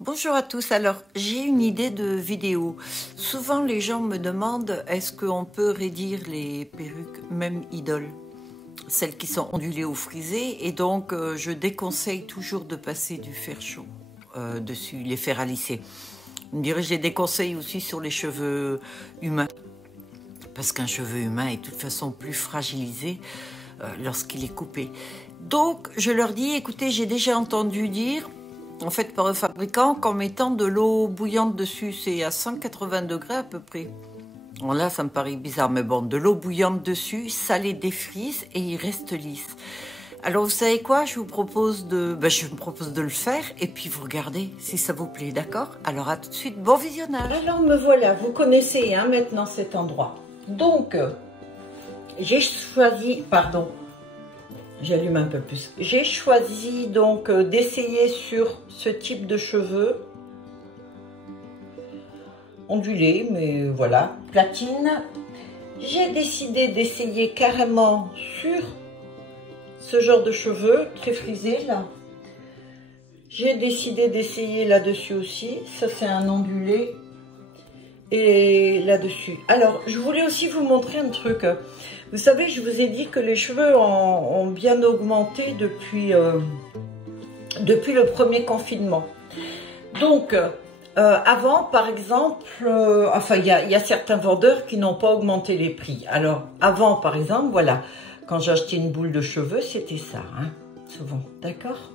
Bonjour à tous, alors j'ai une idée de vidéo. Souvent les gens me demandent est-ce qu'on peut raidir les perruques, même idoles, celles qui sont ondulées ou frisées, et donc je déconseille toujours de passer du fer chaud dessus, les fers à lisser. On dirait que j'ai des conseils aussi sur les cheveux humains, parce qu'un cheveu humain est de toute façon plus fragilisé lorsqu'il est coupé. Donc je leur dis, écoutez, j'ai déjà entendu dire en fait par le fabricant qu'en mettant de l'eau bouillante dessus, c'est à 180 degrés à peu près. Bon, là ça me paraît bizarre, mais bon, de l'eau bouillante dessus, ça les défrise et ils restent lisses. Alors vous savez quoi, je me propose de le faire et puis vous regardez si ça vous plaît, d'accord? Alors à tout de suite, bon visionnage. Alors me voilà, vous connaissez maintenant cet endroit. Donc j'ai choisi, pardon, j'allume un peu plus. J'ai choisi donc d'essayer sur ce type de cheveux. Ondulé, mais voilà, platine. J'ai décidé d'essayer carrément sur ce genre de cheveux, très frisés là. J'ai décidé d'essayer là-dessus aussi. Ça c'est un ondulé. Et là-dessus. Alors, je voulais aussi vous montrer un truc. Vous savez, je vous ai dit que les cheveux ont bien augmenté depuis le premier confinement. Donc, avant, par exemple, enfin, il y a certains vendeurs qui n'ont pas augmenté les prix. Alors, avant, par exemple, voilà, quand j'achetais une boule de cheveux, c'était ça, hein, souvent, d'accord?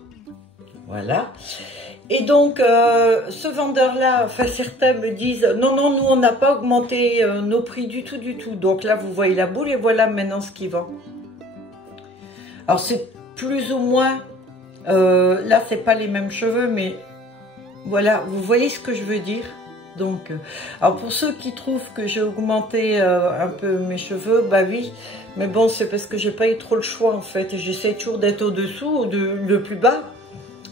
Voilà. Et donc, ce vendeur-là, enfin certains me disent, non, non, nous, on n'a pas augmenté nos prix du tout, du tout. Donc là, vous voyez la boule et voilà maintenant ce qu'il vend. Alors, c'est plus ou moins, là, c'est pas les mêmes cheveux, mais voilà, vous voyez ce que je veux dire. Donc, alors pour ceux qui trouvent que j'ai augmenté un peu mes cheveux, bah oui, mais bon, c'est parce que j'ai pas eu trop le choix en fait. J'essaie toujours d'être au-dessous ou le plus bas,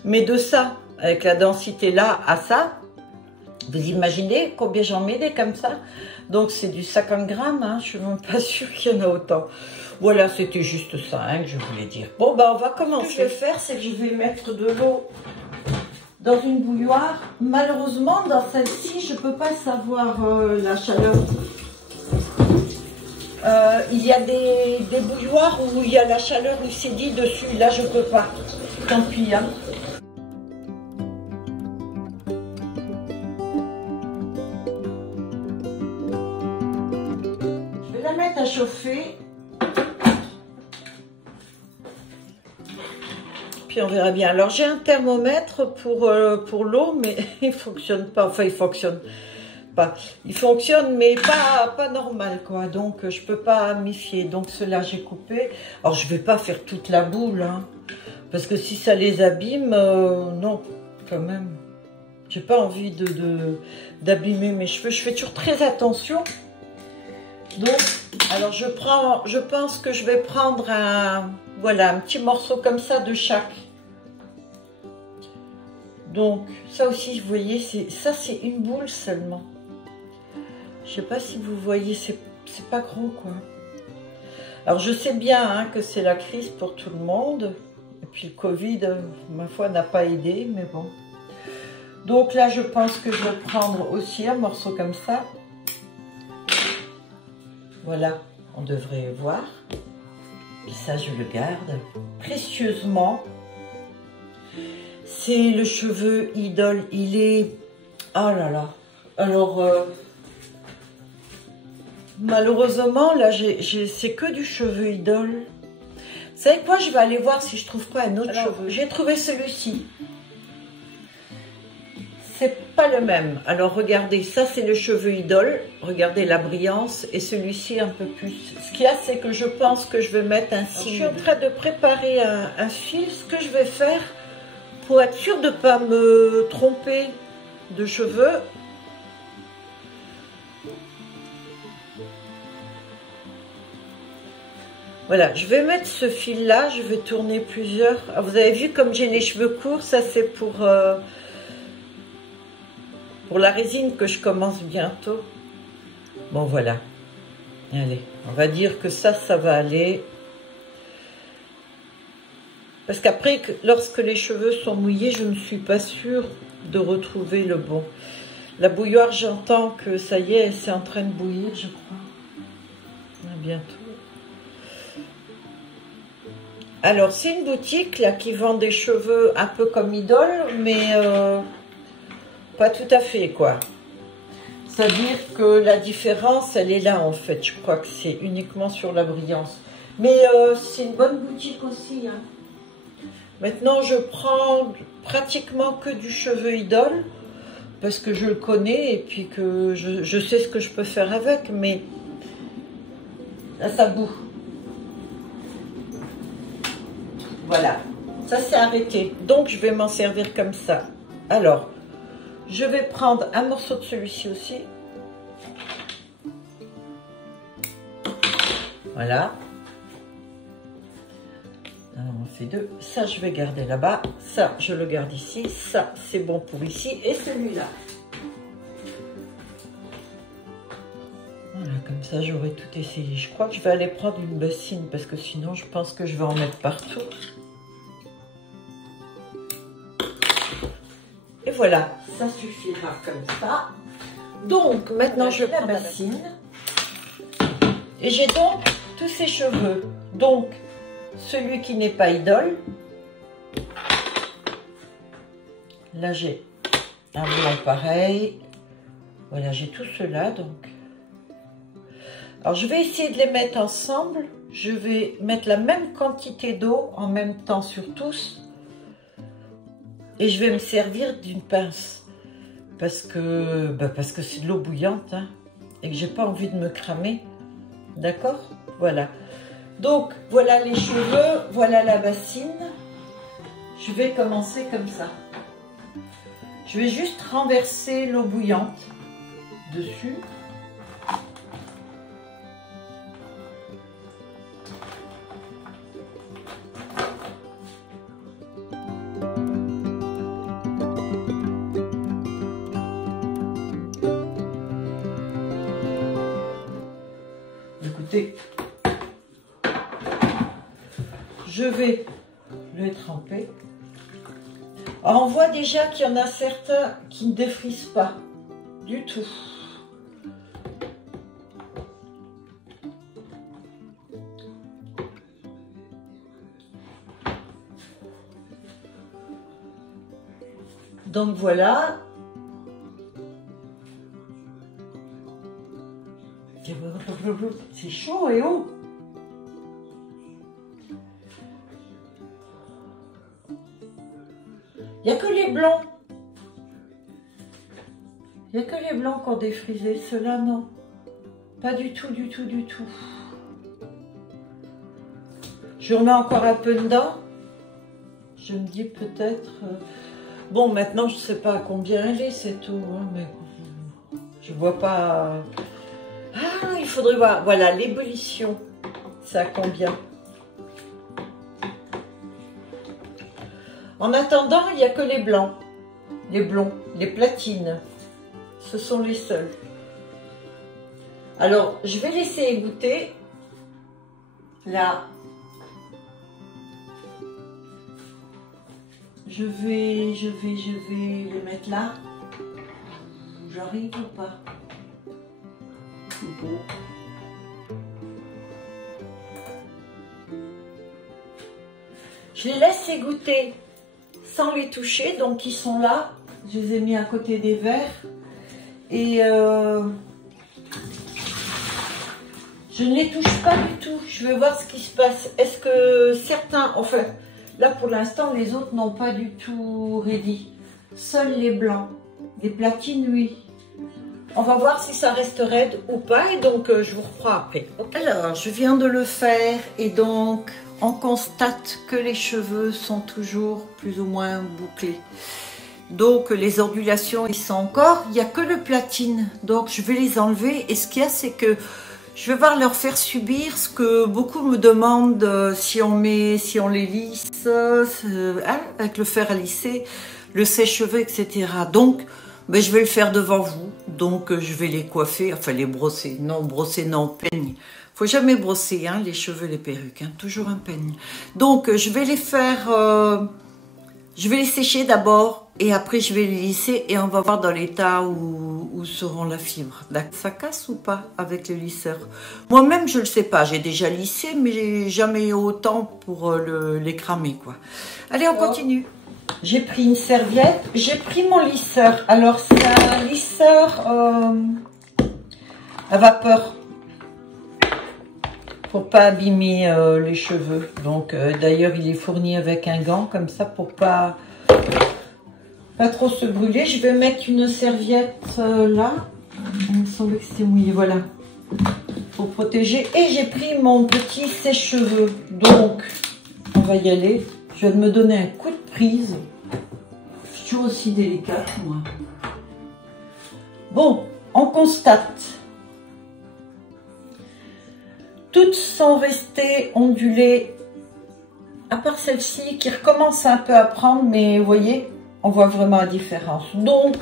mais de ça, avec la densité là à ça, vous imaginez combien j'en mets des comme ça? Donc c'est du 50 grammes, hein, je suis même pas sûre qu'il y en a autant. Voilà, c'était juste ça hein, que je voulais dire. Bon, bah on va commencer. Ce que je vais faire, c'est que je vais mettre de l'eau dans une bouilloire. Malheureusement, dans celle-ci, je peux pas savoir la chaleur. Il y a des bouilloires où il y a la chaleur où c'est dit dessus. Là, je peux pas. Tant pis, hein. Je vais la mettre à chauffer. Puis on verra bien. Alors j'ai un thermomètre pour l'eau, mais il fonctionne pas. Enfin, il fonctionne pas. Il fonctionne, mais pas normal, quoi. Donc je peux pas m'y fier. Donc cela j'ai coupé. Alors je vais pas faire toute la boule, hein, parce que si ça les abîme, non, quand même. J'ai pas envie d'abîmer mes cheveux. Je fais toujours très attention. Donc, alors je pense que je vais prendre voilà, un petit morceau comme ça de chaque. Donc, ça aussi, vous voyez, ça c'est une boule seulement. Je sais pas si vous voyez, c'est pas gros, quoi. Alors, je sais bien hein, que c'est la crise pour tout le monde. Et puis le Covid, ma foi, n'a pas aidé, mais bon. Donc là, je pense que je vais prendre aussi un morceau comme ça. Voilà, on devrait voir. Et ça, je le garde précieusement. C'est le cheveu idole. Il est... Oh là là. Alors, malheureusement, là, c'est que du cheveu idole. Vous savez quoi? Je vais aller voir si je trouve pas un autre cheveu. J'ai trouvé celui-ci. C'est pas le même. Alors, regardez, ça, c'est le cheveu idole. Regardez la brillance. Et celui-ci, un peu plus. Ce qu'il y a, c'est que je pense que je vais mettre un fil. Je suis en train de préparer un fil. Ce que je vais faire, pour être sûre de ne pas me tromper de cheveux, voilà, je vais mettre ce fil là, je vais tourner plusieurs. Ah, vous avez vu comme j'ai les cheveux courts, ça c'est pour la résine que je commence bientôt. Bon voilà, allez, on va dire que ça va aller. Parce qu'après, lorsque les cheveux sont mouillés, je ne suis pas sûre de retrouver le bon. La bouilloire, j'entends que ça y est, c'est en train de bouillir, je crois. À bientôt. Alors, c'est une boutique là qui vend des cheveux un peu comme Idole, mais pas tout à fait, quoi. C'est-à-dire que la différence, elle est là, en fait. Je crois que c'est uniquement sur la brillance. Mais c'est une bonne boutique aussi, hein. Maintenant, je prends pratiquement que du cheveu Idole, parce que je le connais et puis que je sais ce que je peux faire avec, mais là, ça boue. Voilà, ça s'est arrêté. Donc, je vais m'en servir comme ça. Alors, je vais prendre un morceau de celui-ci aussi. Voilà. Alors, on fait deux. Ça, je vais garder là-bas. Ça, je le garde ici. Ça, c'est bon pour ici. Et celui-là. Voilà, comme ça, j'aurai tout essayé. Je crois que je vais aller prendre une bassine parce que sinon, je pense que je vais en mettre partout. Et voilà, ça suffira comme ça. Donc, maintenant, je prends la bassine. Et j'ai donc tous ces cheveux. Donc, celui qui n'est pas Idole. Là, j'ai un blanc pareil. Voilà, j'ai tout cela, donc. Alors, je vais essayer de les mettre ensemble. Je vais mettre la même quantité d'eau en même temps sur tous. Et je vais me servir d'une pince. Parce que c'est de l'eau bouillante, hein, et que j'ai pas envie de me cramer. D'accord? Voilà. Donc, voilà les cheveux, voilà la bassine. Je vais commencer comme ça. Je vais juste renverser l'eau bouillante dessus. Écoutez, je vais le tremper. Alors, on voit déjà qu'il y en a certains qui ne défrisent pas du tout. Donc voilà. C'est chaud et haut. Il n'y a que les blancs. Il n'y a que les blancs qui ont défrisé. Ceux-là, non. Pas du tout, du tout, du tout. Je remets encore un peu dedans. Je me dis peut-être... Bon, maintenant, je ne sais pas à combien elle est, cette eau. Hein, mais je vois pas... Ah, il faudrait voir. Voilà, l'ébullition. Ça a combien? En attendant, il n'y a que les blancs, les blonds, les platines. Ce sont les seuls. Alors, je vais laisser égoutter. Là, je vais les mettre là. J'arrive ou pas? Je les laisse égoutter sans les toucher, donc ils sont là. Je les ai mis à côté des verres et je ne les touche pas du tout. Je vais voir ce qui se passe. Est-ce que certains, enfin là pour l'instant les autres n'ont pas du tout ready. Seuls les blancs, les platines oui. On va voir si ça reste raide ou pas et donc je vous reprends après. Alors je viens de le faire et donc on constate que les cheveux sont toujours plus ou moins bouclés. Donc les ondulations ils sont encore, il n'y a que le platine. Donc je vais les enlever et ce qu'il y a c'est que je vais voir leur faire subir ce que beaucoup me demandent si on les lisse avec le fer à lisser, le sèche-cheveux etc. Donc ben, je vais le faire devant vous, donc je vais les coiffer, enfin les brosser, non peigne. Faut jamais brosser hein, les cheveux, les perruques, hein, toujours un peigne. Donc je vais les faire Je vais les sécher d'abord et après je vais les lisser et on va voir dans l'état où seront la fibre. Ça casse ou pas avec le lisseur? Moi-même je le sais pas, j'ai déjà lissé mais j'ai jamais eu autant pour les cramer quoi. Allez on continue. J'ai pris une serviette, j'ai pris mon lisseur. Alors c'est un lisseur à vapeur. Pour pas abîmer les cheveux. Donc d'ailleurs il est fourni avec un gant comme ça pour pas trop se brûler. Je vais mettre une serviette là. Il me semblait que c'était mouillé, voilà. Pour protéger. Et j'ai pris mon petit sèche-cheveux. Donc on va y aller. Je vais me donner un coup de prise. Je suis toujours aussi délicate moi. Bon, on constate. Toutes sont restées ondulées, à part celle-ci qui recommence un peu à prendre, mais vous voyez, on voit vraiment la différence. Donc,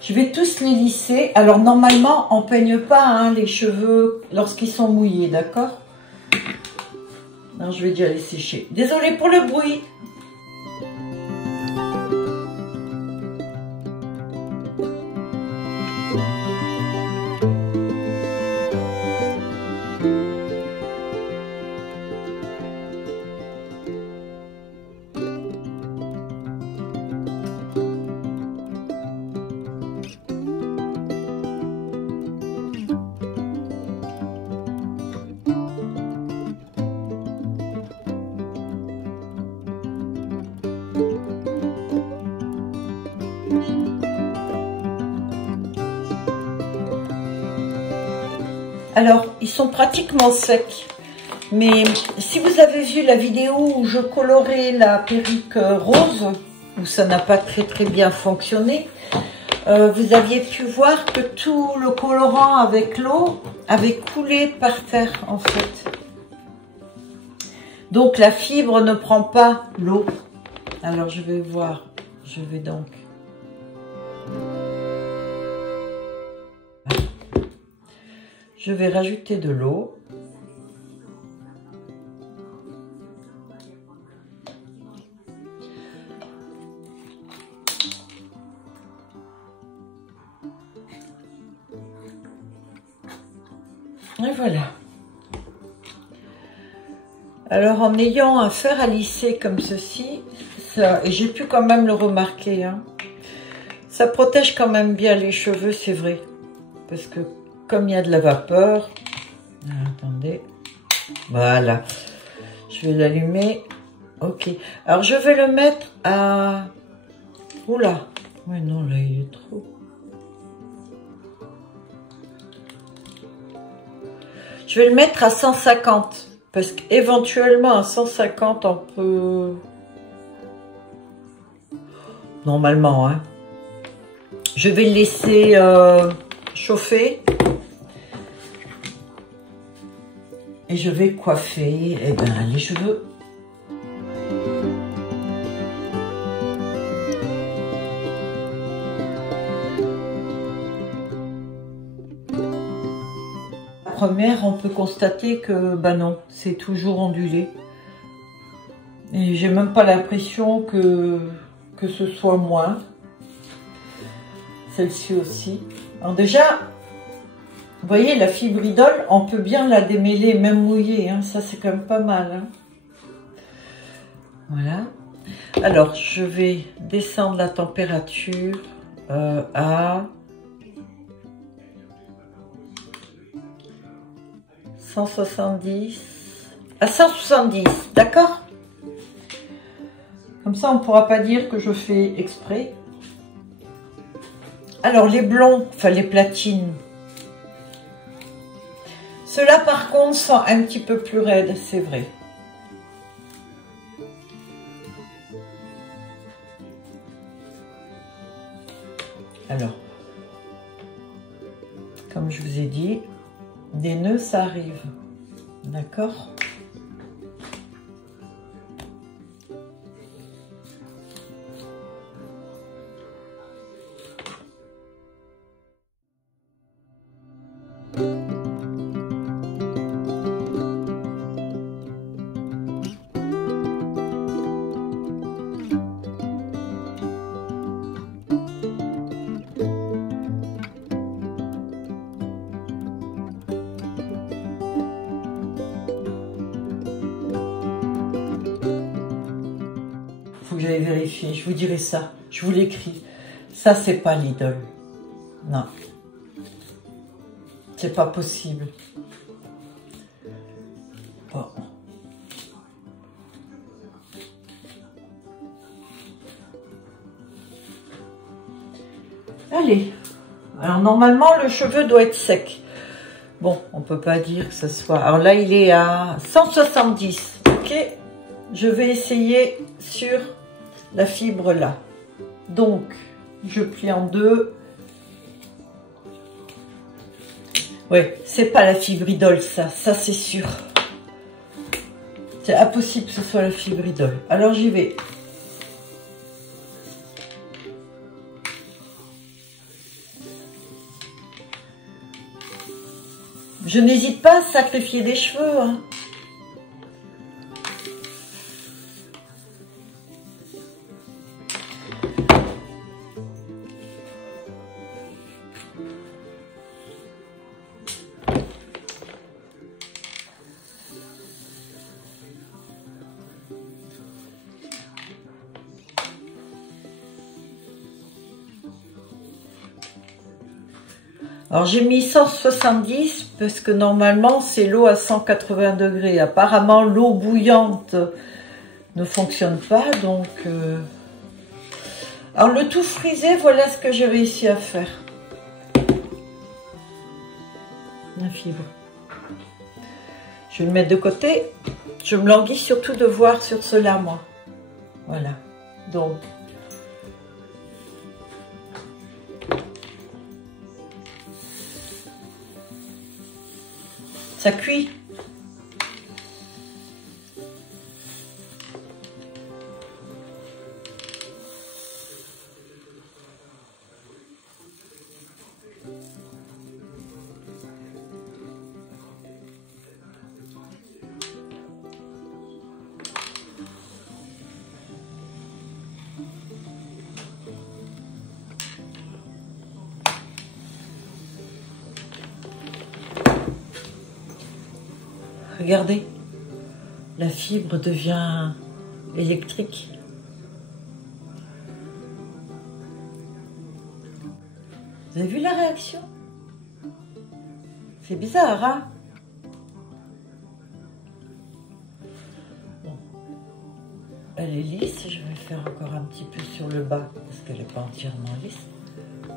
je vais tous les lisser. Alors, normalement, on ne peigne pas hein, les cheveux lorsqu'ils sont mouillés, d'accord? Non, je vais déjà les sécher. Désolée pour le bruit. Alors, ils sont pratiquement secs. Mais si vous avez vu la vidéo où je colorais la perruque rose, où ça n'a pas très bien fonctionné, vous aviez pu voir que tout le colorant avec l'eau avait coulé par terre en fait. Donc la fibre ne prend pas l'eau. Alors je vais voir, je vais donc... Je vais rajouter de l'eau. Et voilà. Alors en ayant un fer à lisser comme ceci, ça, et j'ai pu quand même le remarquer, hein, ça protège quand même bien les cheveux, c'est vrai. Parce que comme il y a de la vapeur, attendez, voilà, je vais l'allumer, ok. Alors je vais le mettre à, oula, mais non là il est trop. Je vais le mettre à 150, parce qu'éventuellement à 150 on peut, normalement, hein. Je vais le laisser chauffer. Et je vais coiffer les cheveux. La première, on peut constater que, bah non, c'est toujours ondulé. Et j'ai même pas l'impression que ce soit moins. Celle-ci aussi. Alors déjà, vous voyez, la fibre idole, on peut bien la démêler, même mouillée. Hein, ça, c'est quand même pas mal. Hein. Voilà. Alors, je vais descendre la température à 170. À 170, d'accord? Comme ça, on ne pourra pas dire que je fais exprès. Alors, les blonds, enfin les platines. Ceux-là, par contre, sont un petit peu plus raides, c'est vrai. Alors, comme je vous ai dit, des nœuds, ça arrive. D'accord ? je vais vérifier, je vous dirai ça. Je vous l'écris. Ça, c'est pas Lidl. Non. C'est pas possible. Bon. Allez. Alors, normalement, le cheveu doit être sec. Bon, on peut pas dire que ce soit... Alors là, il est à 170. Ok. Je vais essayer sur la fibre là. Donc, je plie en deux. Oui, c'est pas la fibre Lidl, ça c'est sûr. C'est impossible que ce soit la fibre Lidl. Alors j'y vais. Je n'hésite pas à sacrifier des cheveux, hein. Alors j'ai mis 170 parce que normalement c'est l'eau à 180 degrés. Apparemment l'eau bouillante ne fonctionne pas, donc... Alors le tout frisé, voilà ce que j'ai réussi à faire. La fibre. Je vais le mettre de côté. Je me languis surtout de voir sur cela, moi. Voilà. Donc... ça cuit. Regardez, la fibre devient électrique. Vous avez vu la réaction? C'est bizarre, hein? Bon. Elle est lisse, je vais faire encore un petit peu sur le bas, parce qu'elle n'est pas entièrement lisse.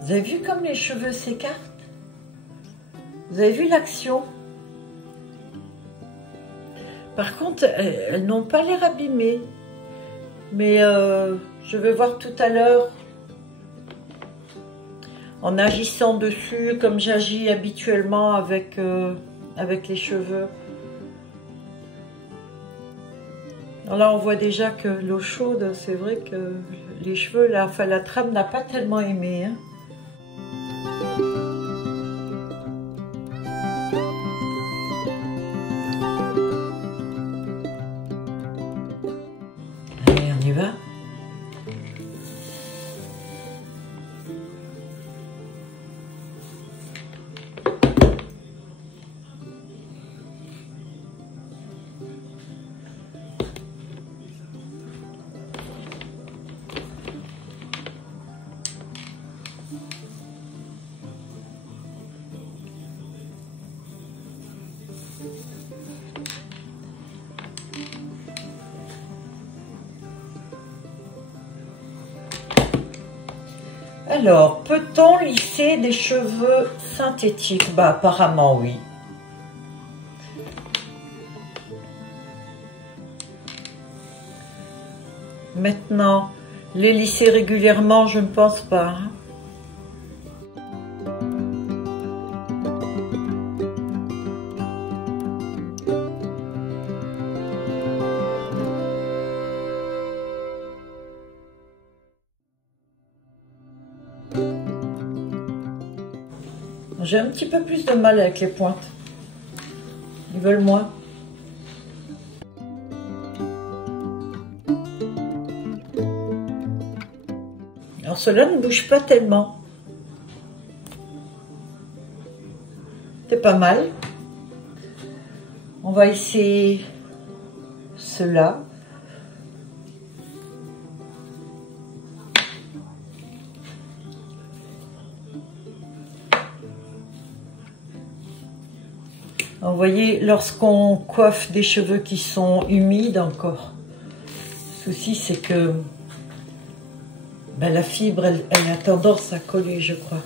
Vous avez vu comme les cheveux s'écartent? Vous avez vu l'action? Par contre, elles n'ont pas l'air abîmées. Mais je vais voir tout à l'heure, en agissant dessus, comme j'agis habituellement avec les cheveux. Alors là, on voit déjà que l'eau chaude, c'est vrai que les cheveux, là, enfin, la trame n'a pas tellement aimé, hein. Va. Alors, peut-on lisser des cheveux synthétiques? Bah, apparemment, oui. Maintenant, les lisser régulièrement, je ne pense pas, hein. J'ai un petit peu plus de mal avec les pointes. Ils veulent moins. Alors cela ne bouge pas tellement. C'est pas mal. On va essayer cela. Vous voyez, lorsqu'on coiffe des cheveux qui sont humides encore, le souci c'est que ben, la fibre, elle a tendance à coller, je crois.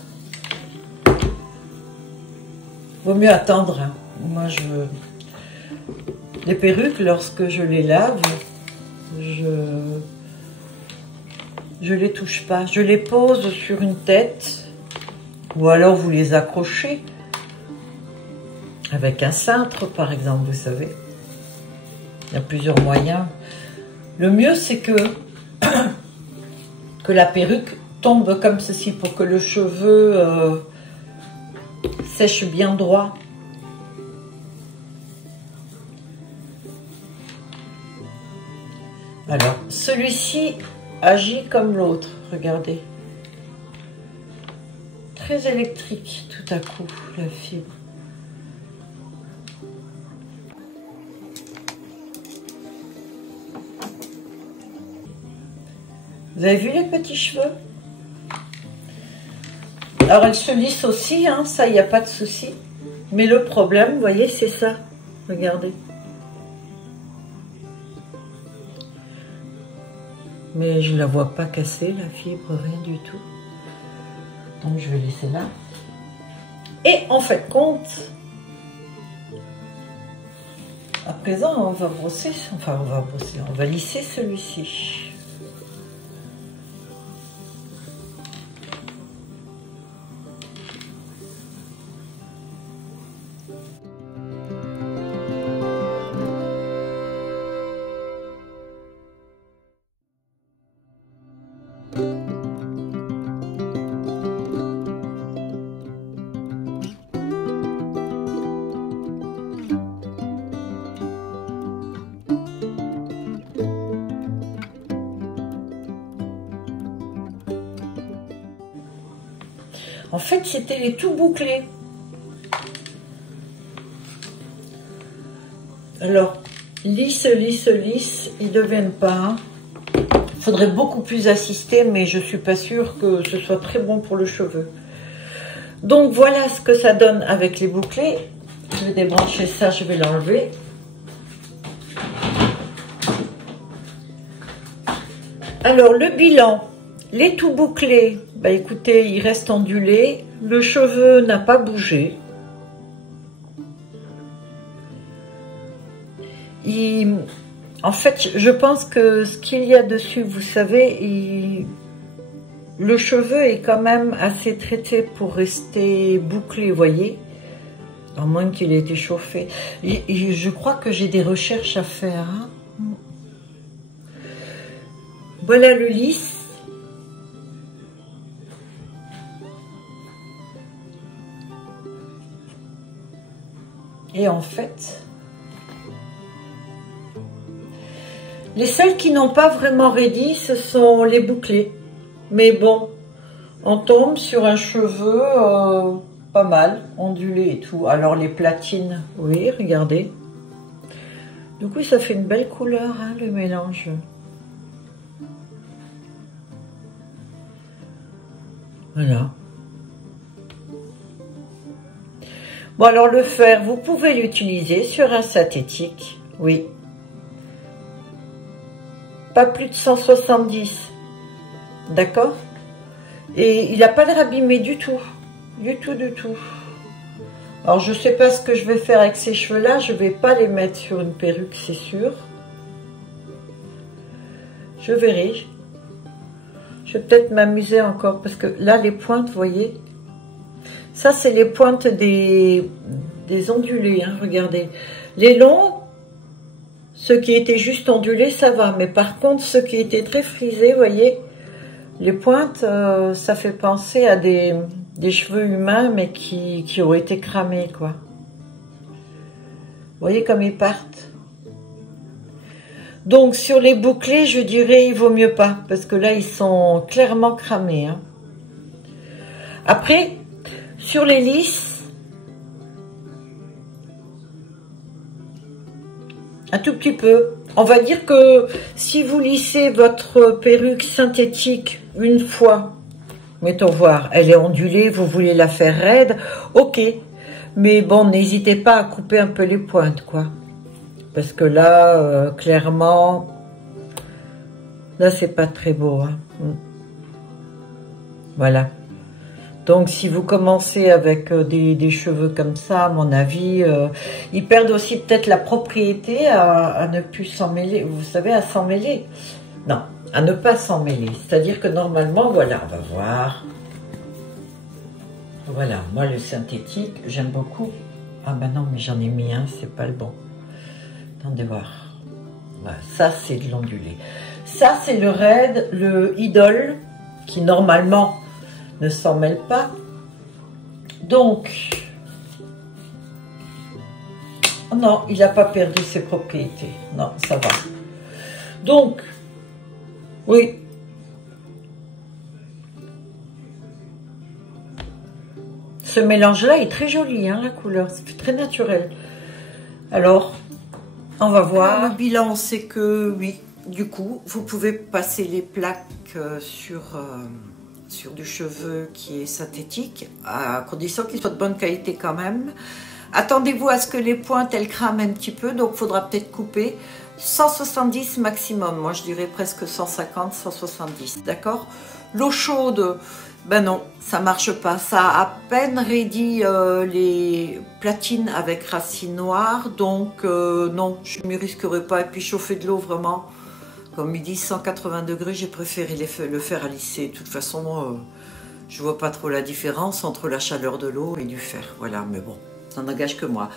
Vaut mieux attendre. Hein. Moi, les perruques, lorsque je les lave, je les touche pas. Je les pose sur une tête, ou alors vous les accrochez avec un cintre, par exemple, vous savez. Il y a plusieurs moyens. Le mieux, c'est que la perruque tombe comme ceci pour que le cheveu sèche bien droit. Alors, celui-ci agit comme l'autre, regardez. Très électrique tout à coup, la fibre. Vous avez vu les petits cheveux? Alors, elle se lisse aussi, hein, ça, il n'y a pas de souci. Mais le problème, vous voyez, c'est ça. Regardez. Mais je ne la vois pas casser, la fibre, rien du tout. Donc, je vais laisser là. Et en fait, compte, à présent, on va brosser, enfin, on va lisser celui-ci. En fait, c'était les tout bouclés. Alors, lisse, lisse, lisse, ils ne deviennent pas. Il faudrait beaucoup plus assister, mais je ne suis pas sûre que ce soit très bon pour le cheveu. Donc, voilà ce que ça donne avec les bouclés. Je vais débrancher ça, je vais l'enlever. Alors, le bilan. Les tout bouclés, bah écoutez, il reste ondulé. Le cheveu n'a pas bougé. En fait, je pense que ce qu'il y a dessus, vous savez, le cheveu est quand même assez traité pour rester bouclé, vous voyez. À moins qu'il ait été chauffé. Je crois que j'ai des recherches à faire. Hein. Voilà le lisse. Et en fait, les seuls qui n'ont pas vraiment raidi, ce sont les bouclés. Mais bon, on tombe sur un cheveu pas mal, ondulé et tout. Alors les platines, oui, regardez. Du coup, ça fait une belle couleur, hein, le mélange. Voilà. Bon, alors le fer, vous pouvez l'utiliser sur un synthétique, oui. Pas plus de 170, d'accord? Et il n'a pas l'air abîmé du tout, du tout, du tout. Alors, je ne sais pas ce que je vais faire avec ces cheveux-là, je ne vais pas les mettre sur une perruque, c'est sûr. Je verrai. Je vais peut-être m'amuser encore, parce que là, les pointes, vous voyez, ça, c'est les pointes des ondulés, hein, regardez. Les longs, ceux qui étaient juste ondulés, ça va. Mais par contre, ceux qui étaient très frisés, vous voyez, les pointes, ça fait penser à des cheveux humains, mais qui ont été cramés, quoi. Vous voyez comme ils partent. Donc, sur les bouclés, je dirais, il vaut mieux pas. Parce que là, ils sont clairement cramés. Hein. Après, sur les lisses, un tout petit peu. On va dire que si vous lissez votre perruque synthétique une fois, mettons voir, elle est ondulée, vous voulez la faire raide, ok. Mais bon, n'hésitez pas à couper un peu les pointes, quoi. Parce que là, clairement, là, c'est pas très beau. Hein. Voilà. Donc, si vous commencez avec des cheveux comme ça, à mon avis, ils perdent aussi peut-être la propriété à ne plus s'en mêler. Vous savez, à s'en mêler. Non, à ne pas s'en mêler. C'est-à-dire que normalement, voilà, on va voir. Voilà, moi, le synthétique, j'aime beaucoup. Ah ben non, mais j'en ai mis un, c'est pas le bon. Attendez voir. Voilà, ça, c'est de l'ondulé. Ça, c'est le raid, le idole, qui normalement ne s'en mêle pas. Donc, non, il n'a pas perdu ses propriétés. Non, ça va. Donc, oui. Ce mélange-là est très joli, hein, la couleur. C'est très naturel. Alors, on va voir. Alors, le bilan, c'est que, oui, du coup, vous pouvez passer les plaques sur du cheveu qui est synthétique, à condition qu'il soit de bonne qualité quand même. Attendez-vous à ce que les pointes, elles crament un petit peu, donc il faudra peut-être couper. 170 maximum, moi je dirais presque 150, 170, d'accord? L'eau chaude, ben non, ça marche pas. Ça a à peine raidi les platines avec racines noires, donc non, je ne m'y risquerai pas. Et puis chauffer de l'eau vraiment, comme ils disent 180 degrés, j'ai préféré le faire à lisser. De toute façon, je vois pas trop la différence entre la chaleur de l'eau et du fer. Voilà, mais bon, ça n'engage que moi.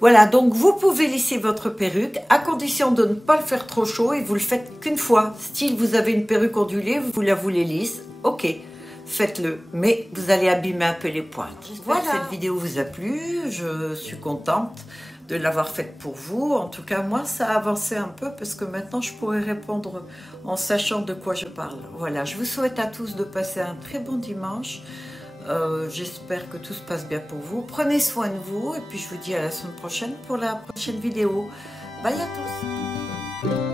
Voilà, donc vous pouvez lisser votre perruque à condition de ne pas le faire trop chaud et vous le faites qu'une fois. Style, vous avez une perruque ondulée, vous la voulez lisse, ok, faites-le, mais vous allez abîmer un peu les pointes. Voilà. Cette vidéo vous a plu, je suis contente de l'avoir faite pour vous. En tout cas, moi, ça a avancé un peu parce que maintenant, je pourrais répondre en sachant de quoi je parle. Voilà, je vous souhaite à tous de passer un très bon dimanche. J'espère que tout se passe bien pour vous. Prenez soin de vous et puis je vous dis à la semaine prochaine pour la prochaine vidéo. Bye à tous.